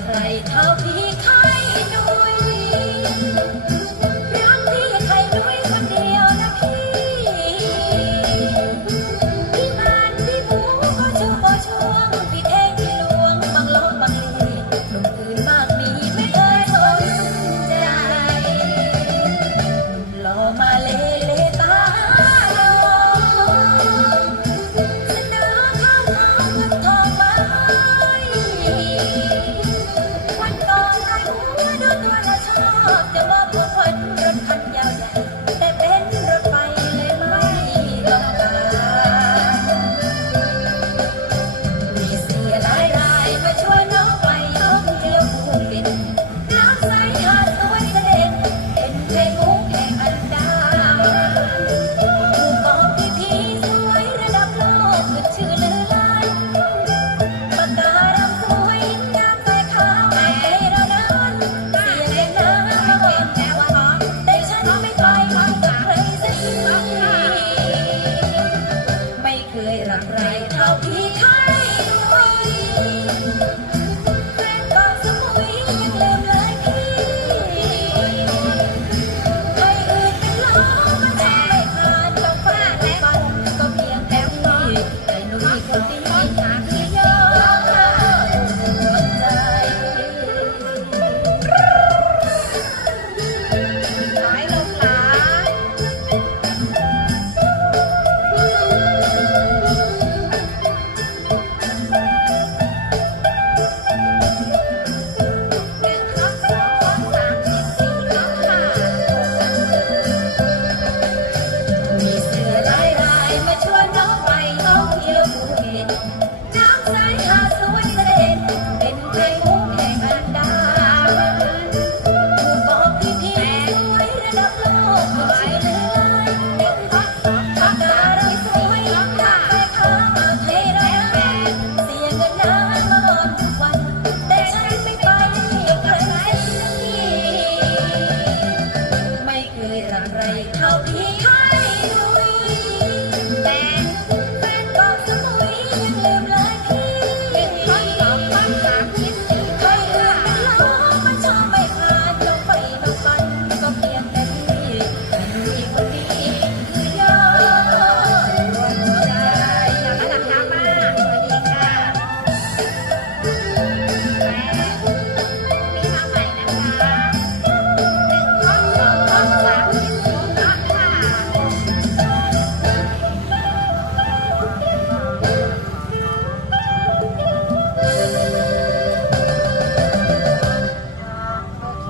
ใค逃避 ลูกสย